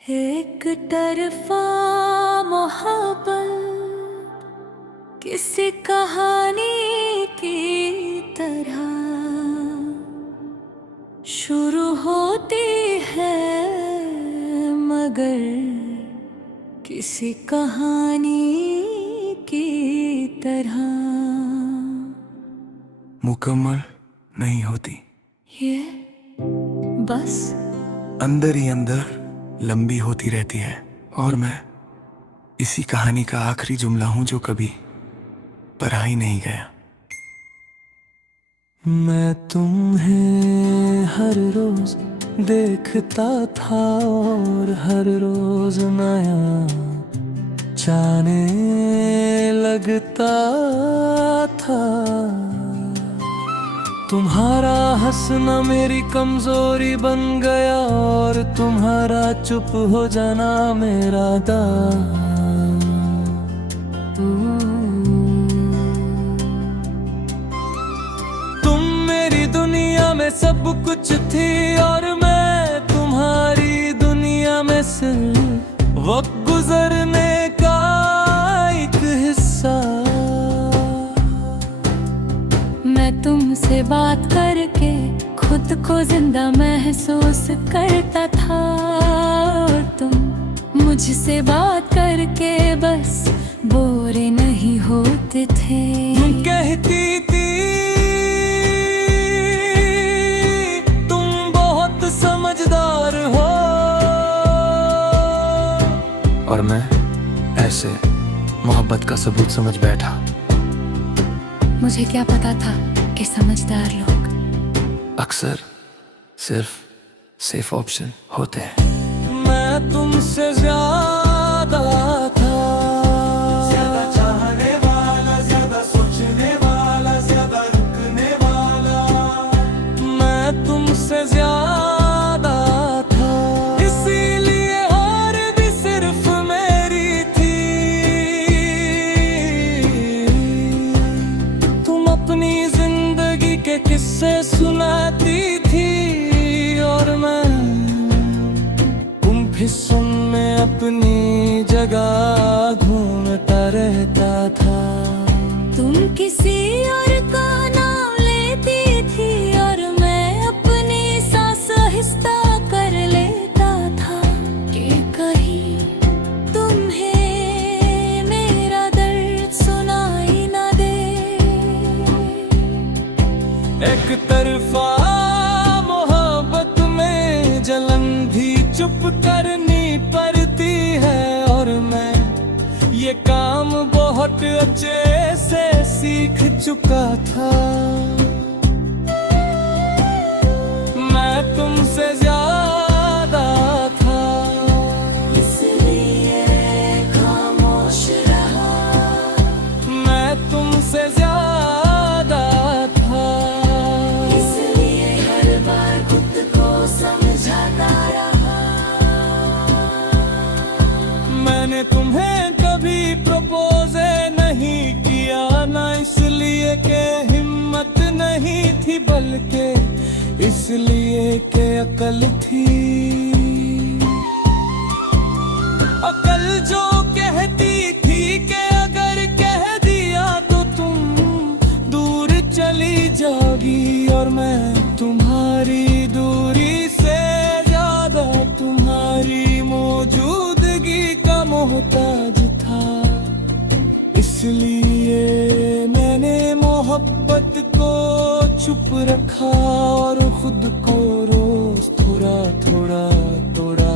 एक तरफा मोहब्बत किसी कहानी की तरह शुरू होती है, मगर किसी कहानी की तरह मुकम्मल नहीं होती। ये बस अंदर ही अंदर लंबी होती रहती है, और मैं इसी कहानी का आखिरी जुमला हूं जो कभी पढ़ा ही नहीं गया। मैं तुम्हें हर रोज देखता था और हर रोज नया जाने लगता था। तुम्हारा हंसना मेरी कमजोरी बन गया और तुम्हारा चुप हो जाना मेरा दाग। तुम मेरी दुनिया में सब कुछ थी और मैं तुम्हारी दुनिया में सिर्फ वक्त गुजरने का एक हिस्सा। मैं तुमसे बात करके खुद को जिंदा महसूस करता था, और तुम मुझसे बात करके बस बोरे नहीं होते थे। तुम कहती थी तुम बहुत समझदार हो, और मैं ऐसे मोहब्बत का सबूत समझ बैठा। मुझे क्या पता था कि समझदार लोग अक्सर सिर्फ सेफ ऑप्शन होते हैं। मैं तुमसे ज्यादा था, ज्यादा चाहने वाला, ज्यादा सोचने वाला, ज्यादा रुकने वाला। मैं तुमसे ज्यादा था, इसीलिए हार भी सिर्फ मेरी थी। तुम अपनी जिंदगी के किस्से सुनाती थी और मैं उन हिस्सों में अपनी जगह ढूंढता रहता था। तुम किसी और का नाम लेती थी और मैं अपनी सांस आहिस्ता कर लेता था कि कहीं तुम्हें मेरा दर्द सुनाई ना दे। एक तरफा मोहब्बत में जलन भी चुप करनी पड़ती है, और मैं ये काम बहुत अच्छे से सीख चुका था। मैं तुमसे ज्यादा था, इसलिए खामोश रहा। मैं तुमसे ज्यादा था, इसलिए हर बार खुद को समझाता रहा। मैंने तुम्हें कभी प्रपोज नहीं किया, ना इसलिए के हिम्मत नहीं थी, बल्कि इसलिए के अकल थी। अकल जो कहती थी कि अगर कह दिया तो तुम दूर चली जाओगी, और मैं तुम्हारी दूरी से ज्यादा तुम्हारी मौजूदगी का मोहताज था। इसलिए मैंने मोहब्बत को छुप रखा और खुद को रोज थोड़ा थोड़ा तोड़ा।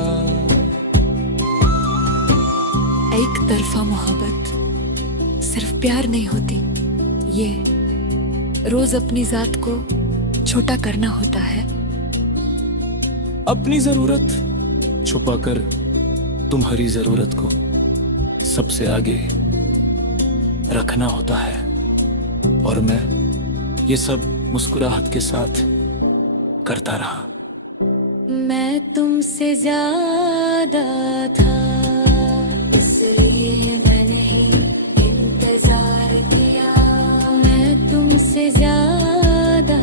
एक तरफा मोहब्बत सिर्फ प्यार नहीं होती, ये रोज अपनी जात को छोटा करना होता है। अपनी जरूरत छुपाकर तुम्हारी जरूरत को सबसे आगे रखना होता है, और मैं ये सब मुस्कुराहट के साथ करता रहा। मैं तुमसे ज्यादा था, इसलिए मैंने ही इंतजार किया। मैं तुमसे ज्यादा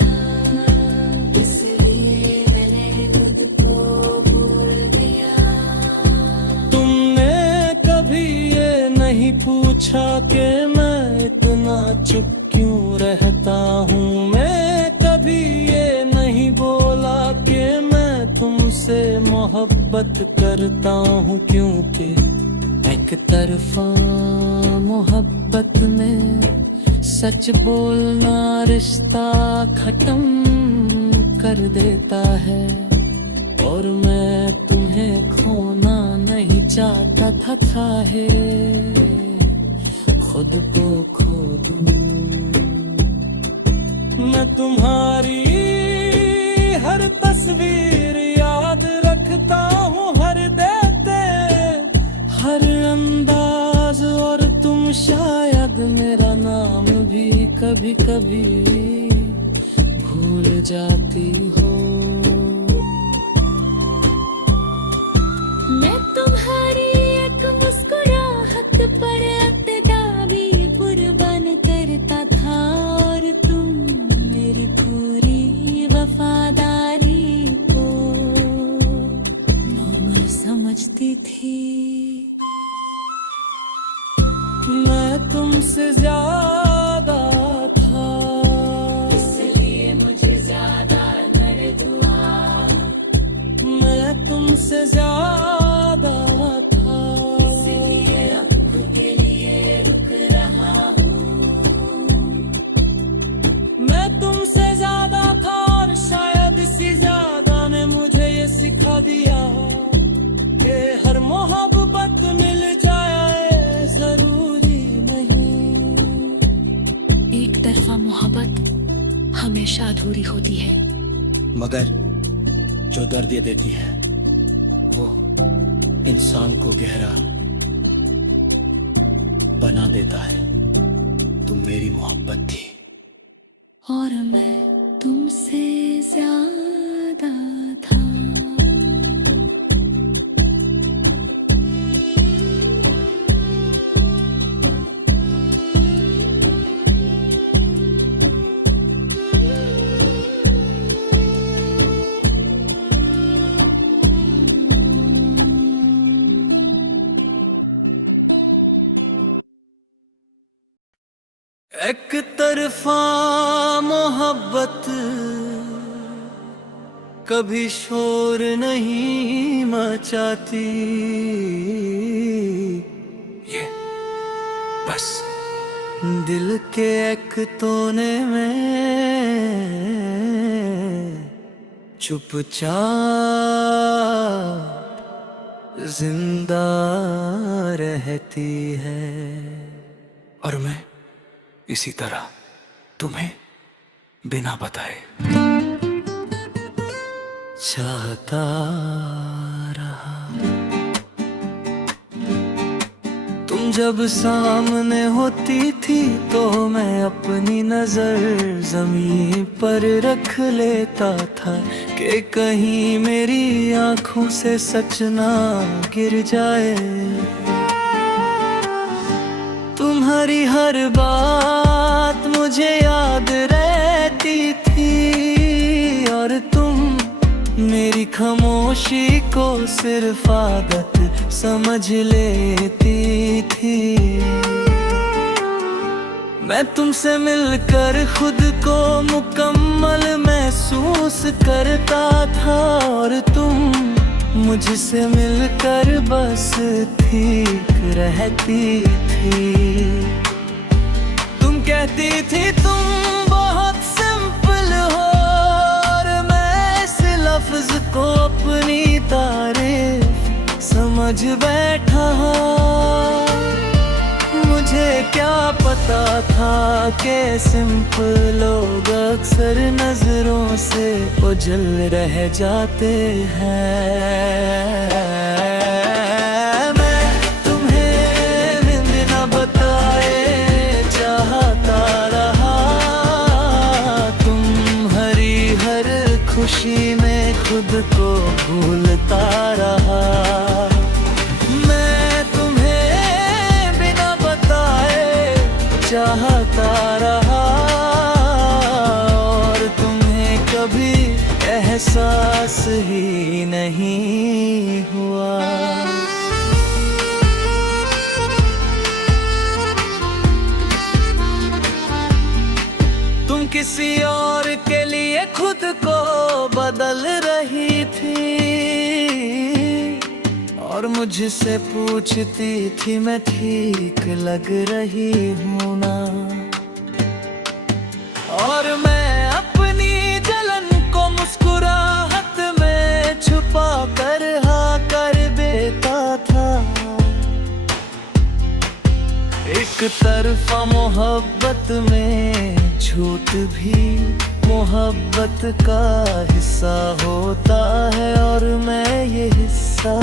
था, इसलिए मैंने खुद को भूल दिया। नहीं पूछा कि मैं इतना चुप क्यों रहता हूँ। मैं कभी ये नहीं बोला कि मैं तुमसे मोहब्बत करता हूँ, क्योंकि एक तरफा मोहब्बत में सच बोलना रिश्ता खत्म कर देता है। और मैं तुम्हें खोना नहीं चाहता था, काहे खुद को खो दूं। मैं तुम्हारी हर तस्वीर याद रखता हूँ, हर देते हर अंदाज, और तुम शायद मेरा नाम भी कभी कभी भूल जाती हो। मैं तुम्हारी एक मुस्कुराहट पर अत्दा भी कुर्बान करता था, और तुम मेरी पूरी वफादारी को नॉर्मल समझती थी। मैं तुमसे ज्यादा था, इसलिए मुझे ज्यादा दर्द हुआ। मैं तुमसे ज्यादा था, इसलिए अब खुद के लिए रुक रहा हूँ। मैं तुमसे ज्यादा था, और शायद इसी ज्यादा ने मुझे ये सिखा दिया कि हर मोहब्बत मिल जाए जरूरी नहीं। एक तरफा मोहब्बत हमेशा अधूरी होती है, मगर जो दर्द ये देती है वो इंसान को गहरा बना देता है। तुम मेरी मोहब्बत थी, और मैं तुमसे ज्यादा था। एक तरफा मोहब्बत कभी शोर नहीं मचाती। ये बस दिल के एक कोने में चुपचाप जिंदा रहती है। और मैं इसी तरह तुम्हें बिना बताए चाहता रहा। तुम जब सामने होती थी तो मैं अपनी नजर जमीन पर रख लेता था कि कहीं मेरी आंखों से सच ना गिर जाए। तुम्हारी हर बात मुझे याद रहती थी, और तुम मेरी खामोशी को सिर्फ आदत समझ लेती थी। मैं तुमसे मिलकर खुद को मुकम्मल महसूस करता था, और तुम मुझसे मिलकर बस ठीक रहती थी। तुम कहती थी तुम बहुत सिंपल हो, और मैं इस लफ्ज को अपनी तारीफ समझ बैठा। मुझे क्या पता था कि सिंपल लोग अक्सर नजरों से ओझल रह जाते हैं। मैं तुम्हें बिना बताए चाहता रहा। तुम हर खुशी में खुद को भूलता रहा। चाहता रहा, और तुम्हें कभी एहसास ही नहीं हुआ। बदल रही थी और मुझसे पूछती थी मैं ठीक लग रही हूं ना। और मैं अपनी जलन को मुस्कुराहट में छुपा कर हाँ कर देता था। एक तरफा मोहब्बत में झूठ भी मोहब्बत का हिस्सा होता है और मैं ये हिस्सा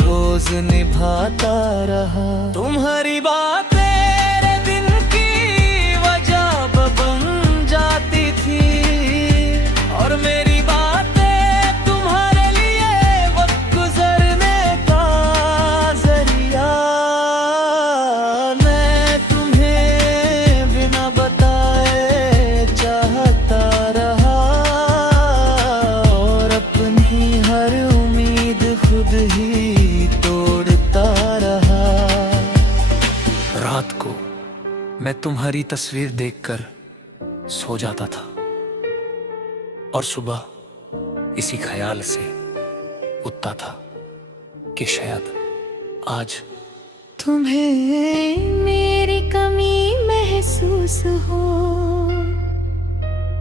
रोज निभाता रहा। तुम्हारी बातें तेरे दिन की वजह बन जाती थी और मेरी बातें तुम्हारे लिए वक्त गुजरने का जरिया। मैं तुम्हें बिना बताए चाहता रहा और अपनी हर उम्मीद खुद ही तोड़ता रहा। रात को मैं तुम्हारी तस्वीर देखकर सो जाता था और सुबह इसी ख्याल से उठता था कि शायद आज तुम्हें मेरी कमी महसूस हो,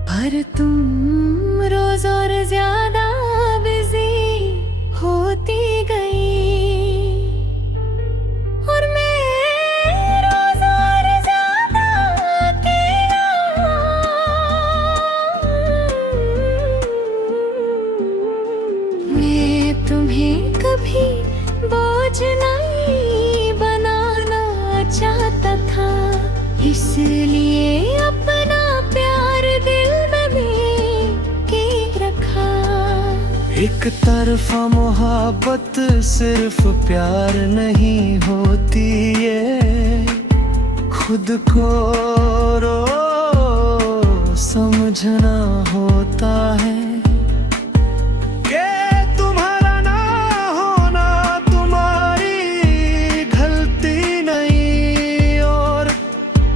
पर तुम रोज और ज्यादा बिजी होती गई और मैं रोज और ज्यादा अकेला। मैं तुम्हें कभी बोझ नहीं बनाना चाहता था, इसलिए अपना प्यार दिल में के रखा। एक तरफा मोहब्बत सिर्फ प्यार नहीं होती, ये खुद को रोज समझना होता है कि तुम्हारा ना होना तुम्हारी गलती नहीं और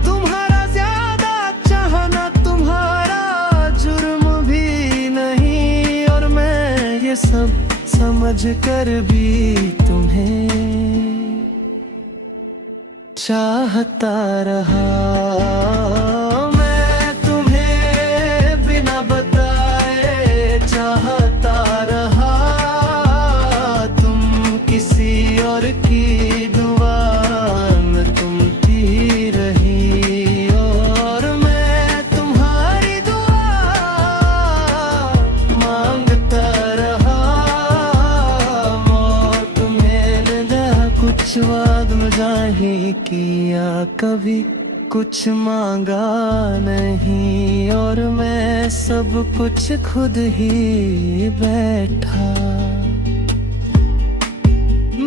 तुम्हारा ज्यादा चाहना तुम्हारा जुर्म भी नहीं। और मैं ये सब समझ कर भी तुम्हें चाहता रहा। मैं तुम्हें बिना बताए चाहता रहा, तुम किसी और की दुआ में तुम थी रही और मैं तुम्हारी दुआ मांगता रहा। मौत मैंने ना कुछ वाद मुझाही किया, कभी कुछ मांगा नहीं और मैं सब कुछ खुद ही बैठा।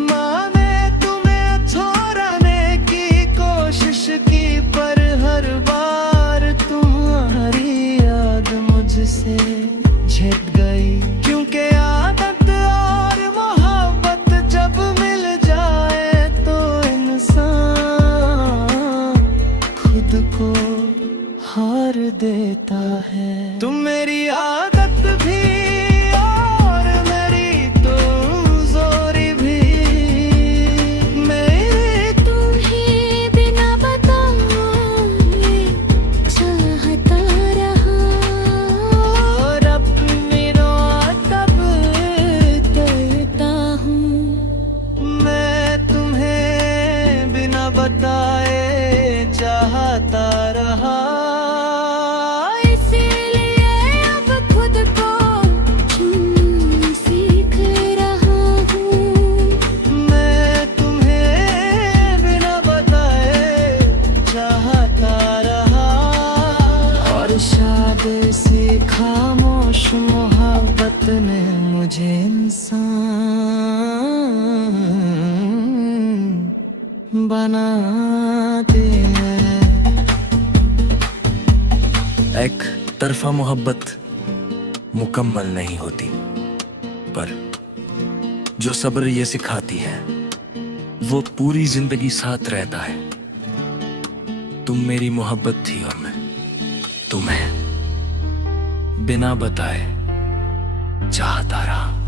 माँ ने तुम्हें छोड़ने की कोशिश की पर हर बार तुम्हारी याद मुझसे झट गई, क्योंकि आदत और मोहब्बत जब मिल जाए तो इंसान खुद को हार देता है। तुम मेरी आदत भी और मेरी तो जोरी भी, मैं तुम्हें बिना बताए चाहता रहा और अपनी तब देता हूँ। मैं तुम्हें बिना बताए चाहता रहा, इसलिए अब खुद को चुनना सीख रहा हूँ। मैं तुम्हें बिना बताए चाहता रहा और शायद इसी खामोश मोहब्बत ने मुझे इंसान बना दिया। एक तरफा मोहब्बत मुकम्मल नहीं होती, पर जो सब्र ये सिखाती है वो पूरी जिंदगी साथ रहता है। तुम मेरी मोहब्बत थी और मैं तुम्हें बिना बताए चाहता रहा।